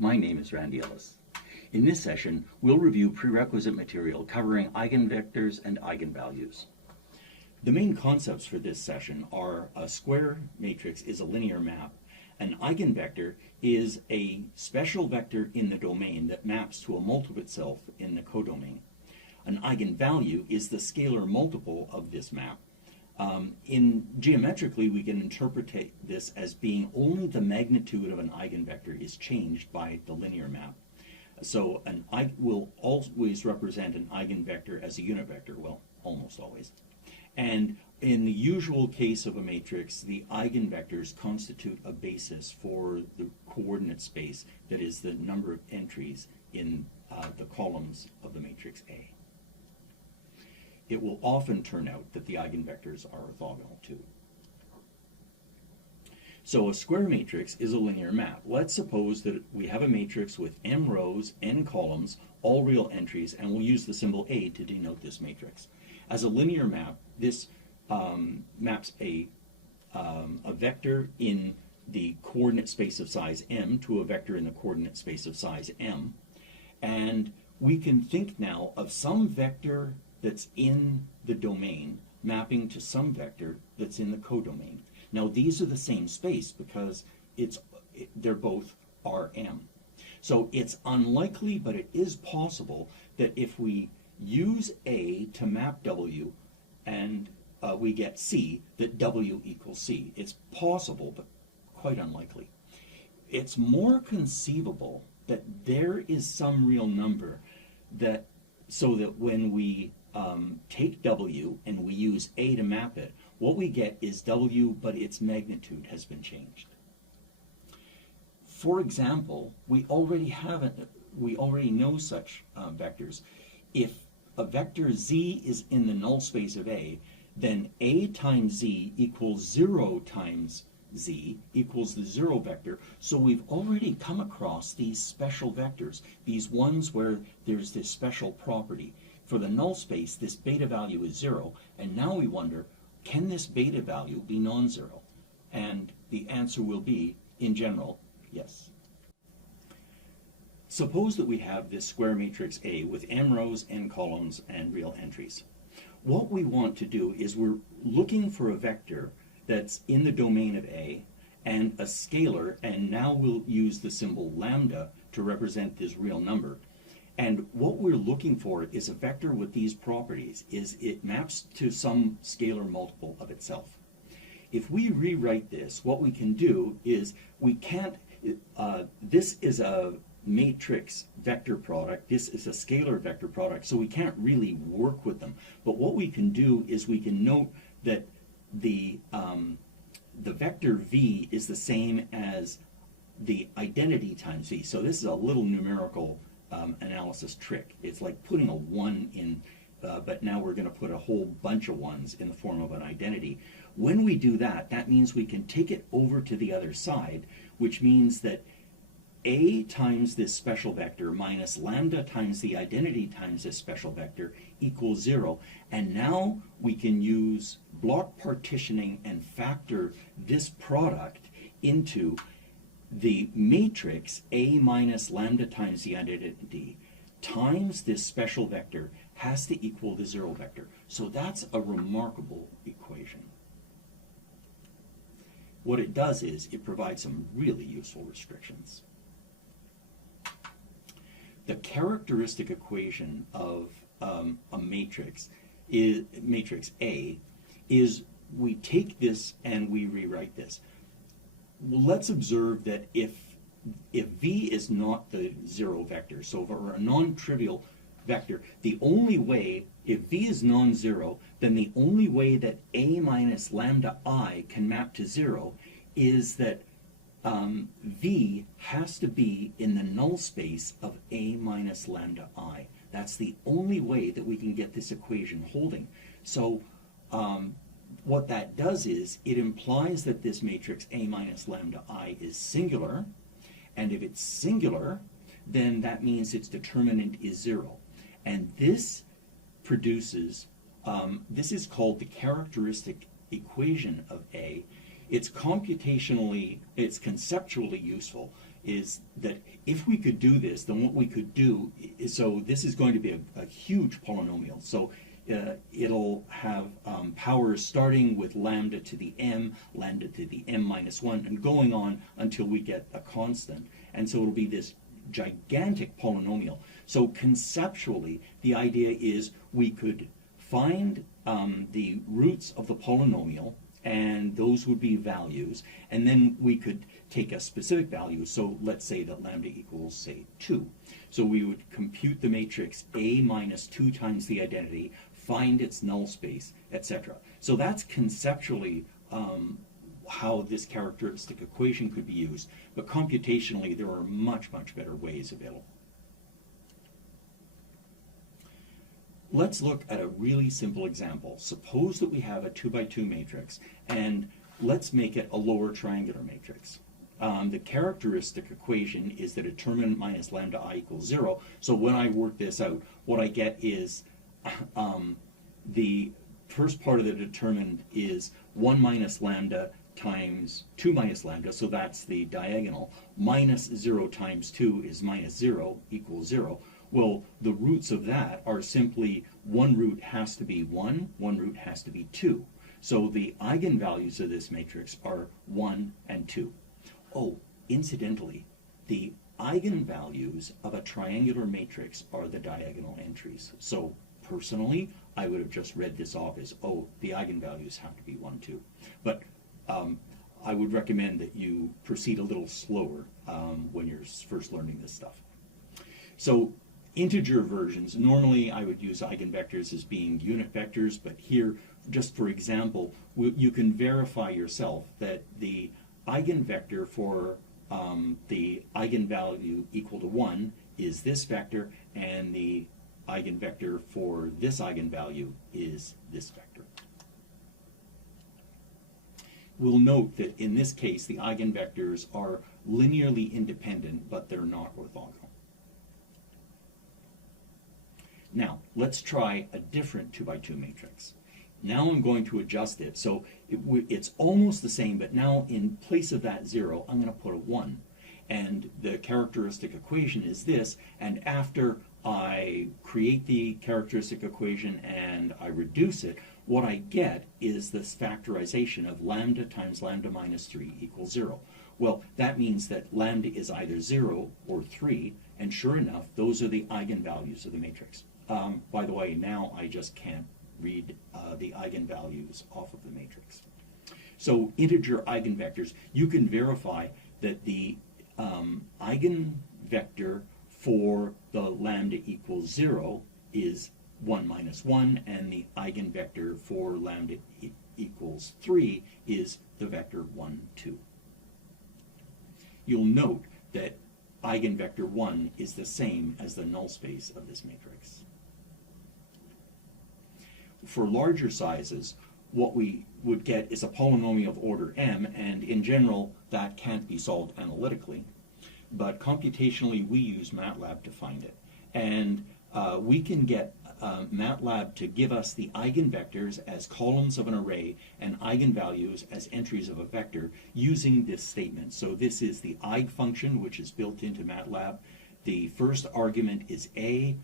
My name is Randy Ellis. In this session, we'll review prerequisite material covering eigenvectors and eigenvalues. The main concepts for this session are a square matrix is a linear map. An eigenvector is a special vector in the domain that maps to a multiple of itself in the codomain. An eigenvalue is the scalar multiple of this map. Geometrically, we can interpret this as being only the magnitude of an eigenvector is changed by the linear map. So will always represent an eigenvector as a unit vector, well, almost always. And in the usual case of a matrix, the eigenvectors constitute a basis for the coordinate space, that is the number of entries in the columns of the matrix A. It will often turn out that the eigenvectors are orthogonal too. So a square matrix is a linear map. Let's suppose that we have a matrix with m rows, n columns, all real entries, and we'll use the symbol A to denote this matrix. As a linear map, this maps a vector in the coordinate space of size m to a vector in the coordinate space of size m. And we can think now of some vector that's in the domain mapping to some vector that's in the codomain. Now these are the same space because they're both Rm. So it's unlikely, but it is possible that if we use A to map W and we get C, that W equals C. It's possible, but quite unlikely. It's more conceivable that there is some real number so that when we take W and we use A to map it, what we get is W, but its magnitude has been changed. For example, we already know such vectors. If a vector Z is in the null space of A, then A times Z equals 0 times Z equals the 0 vector. So we've already come across these special vectors, these ones where there's this special property. For the null space, this beta value is 0, and now we wonder, can this beta value be non-zero? And the answer will be, in general, yes. Suppose that we have this square matrix A with m rows, n columns, and real entries. What we want to do is we're looking for a vector that's in the domain of A and a scalar, and now we'll use the symbol lambda to represent this real number. And what we're looking for is a vector with these properties, is it maps to some scalar multiple of itself. If we rewrite this, what we can do is we can't, this is a matrix vector product, this is a scalar vector product, so we can't really work with them. But what we can do is we can note that the vector V is the same as the identity times V. So this is a little numerical analysis trick. It's like putting a 1 in, but now we're going to put a whole bunch of 1s in the form of an identity. When we do that, that means we can take it over to the other side, which means that A times this special vector minus lambda times the identity times this special vector equals 0. And now we can use block partitioning and factor this product into the matrix A minus lambda times the identity times this special vector has to equal the 0 vector. So that's a remarkable equation. What it does is it provides some really useful restrictions. The characteristic equation of a matrix A is we take this and we rewrite this. Let's observe that if V is not the 0 vector, so for a non-trivial vector, the only way, if V is non-zero, then the only way that A minus lambda I can map to 0 is that V has to be in the null space of A minus lambda I. That's the only way that we can get this equation holding. So what that does is it implies that this matrix A minus lambda I is singular, and if it's singular, then that means its determinant is 0. And this produces, this is called the characteristic equation of A. It's conceptually useful. is that if we could do this, then what we could do is, so this is going to be a huge polynomial. So it'll have powers starting with lambda to the m minus 1, and going on until we get a constant. And so it'll be this gigantic polynomial. So conceptually, the idea is we could find the roots of the polynomial, and those would be values, and then we could take a specific value. So let's say that lambda equals, say, 2. So we would compute the matrix A minus 2 times the identity, find its null space, etc. So that's conceptually how this characteristic equation could be used, but computationally there are much, much better ways available. Let's look at a really simple example. Suppose that we have a 2 by 2 matrix, and let's make it a lower triangular matrix. The characteristic equation is the determinant minus lambda I equals 0. So when I work this out, what I get is the first part of the determinant is 1 minus lambda times 2 minus lambda, so that's the diagonal, minus 0 times 2 is minus 0 equals 0. Well, the roots of that are simply one root has to be 1, one root has to be 2. So the eigenvalues of this matrix are 1 and 2. Oh, incidentally, the eigenvalues of a triangular matrix are the diagonal entries. So personally, I would have just read this off as, oh, the eigenvalues have to be 1, 2. But I would recommend that you proceed a little slower when you're first learning this stuff. So integer versions, normally I would use eigenvectors as being unit vectors, but here, just for example, you can verify yourself that the eigenvector for the eigenvalue equal to 1 is this vector, and the eigenvector for this eigenvalue is this vector. We'll note that in this case the eigenvectors are linearly independent, but they're not orthogonal. Now, let's try a different 2 by 2 matrix. Now I'm going to adjust it, so it's almost the same, but now in place of that 0, I'm going to put a 1. And the characteristic equation is this, and after I create the characteristic equation and I reduce it, what I get is this factorization of lambda times lambda minus 3 equals 0. Well, that means that lambda is either 0 or 3, and sure enough, those are the eigenvalues of the matrix. By the way, now I just can't read the eigenvalues off of the matrix. So integer eigenvectors, you can verify that the eigenvector for the lambda equals 0 is 1 minus 1, and the eigenvector for lambda equals 3 is the vector 1, 2. You'll note that eigenvector 1 is the same as the null space of this matrix. For larger sizes, what we would get is a polynomial of order m, and in general that can't be solved analytically, but computationally we use MATLAB to find it. And we can get MATLAB to give us the eigenvectors as columns of an array and eigenvalues as entries of a vector using this statement. So this is the eig function, which is built into MATLAB. The first argument is a.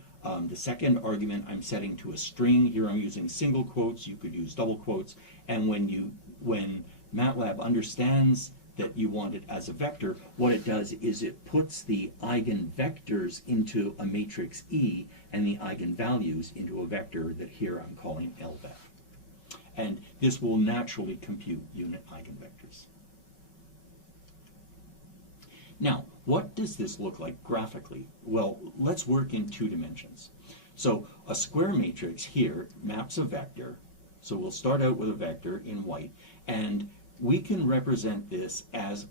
The second argument I'm setting to a string. Here I'm using single quotes. You could use double quotes. And when MATLAB understands that you want it as a vector, what it does is it puts the eigenvectors into a matrix E and the eigenvalues into a vector that here I'm calling LVEC. And this will naturally compute unit eigenvectors. Now, what does this look like graphically? Well, let's work in 2 dimensions. So a square matrix here maps a vector. So we'll start out with a vector in white, and we can represent this as,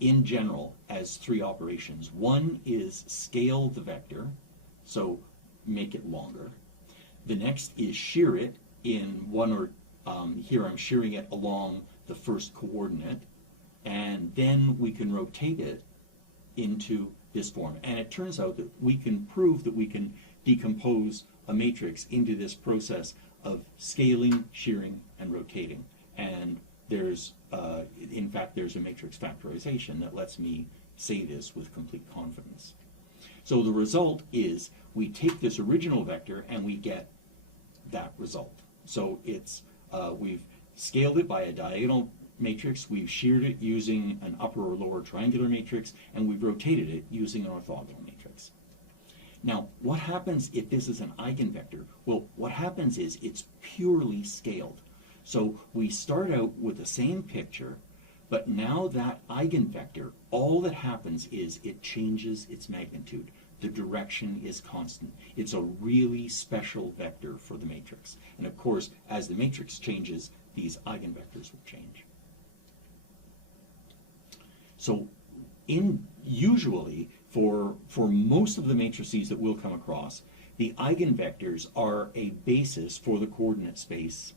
in general, as 3 operations. One is scale the vector, so make it longer. The next is shear it in one or, here I'm shearing it along the first coordinate, and then we can rotate it into this form. And it turns out that we can prove that we can decompose a matrix into this process of scaling, shearing, and rotating. And there's, in fact, there's a matrix factorization that lets me say this with complete confidence. So the result is we take this original vector and we get that result. So it's we've scaled it by a diagonal matrix, we've sheared it using an upper or lower triangular matrix, and we've rotated it using an orthogonal matrix. Now, what happens if this is an eigenvector? Well, what happens is it's purely scaled. So we start out with the same picture, but now that eigenvector, all that happens is it changes its magnitude. The direction is constant. It's a really special vector for the matrix. And of course, as the matrix changes, these eigenvectors will change. So usually, for most of the matrices that we'll come across, the eigenvectors are a basis for the coordinate space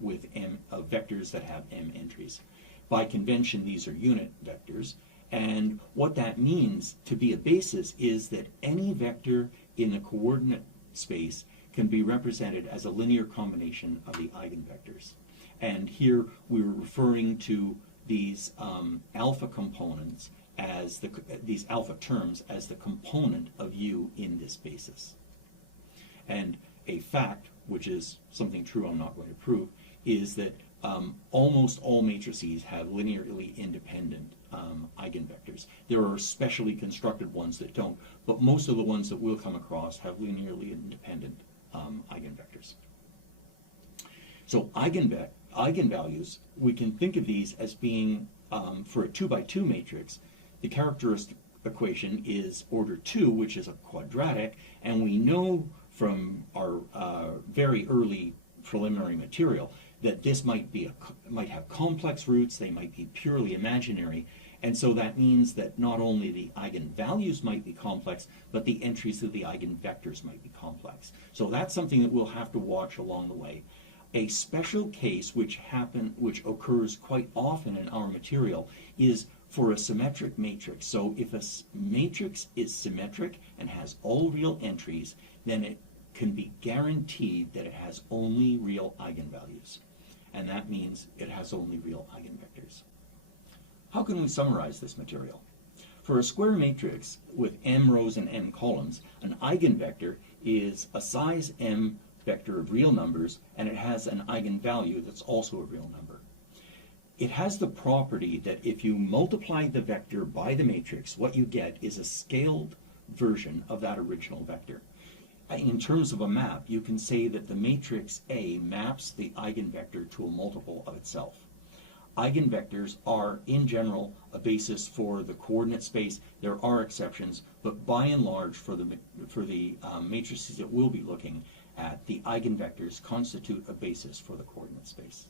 with m vectors that have m entries. By convention, these are unit vectors. And what that means to be a basis is that any vector in the coordinate space can be represented as a linear combination of the eigenvectors. And here we're referring to these alpha components as these alpha terms as the component of u in this basis. And a fact, which is something true I'm not going to prove, is that almost all matrices have linearly independent eigenvectors. There are specially constructed ones that don't, but most of the ones that we'll come across have linearly independent eigenvectors. So eigenvalues, we can think of these as being, for a 2 by 2 matrix, the characteristic equation is order 2, which is a quadratic, and we know from our very early preliminary material that this might have complex roots, they might be purely imaginary, and so that means that not only the eigenvalues might be complex, but the entries of the eigenvectors might be complex. So that's something that we'll have to watch along the way. A special case which occurs quite often in our material is for a symmetric matrix. So if a matrix is symmetric and has all real entries, then it can be guaranteed that it has only real eigenvalues. And that means it has only real eigenvectors. How can we summarize this material? For a square matrix with m rows and m columns, an eigenvector is a size m vector of real numbers, and it has an eigenvalue that's also a real number. It has the property that if you multiply the vector by the matrix, what you get is a scaled version of that original vector. In terms of a map, you can say that the matrix A maps the eigenvector to a multiple of itself. Eigenvectors are, in general, a basis for the coordinate space. There are exceptions, but by and large, for the matrices that we'll be looking at, the eigenvectors constitute a basis for the coordinate space.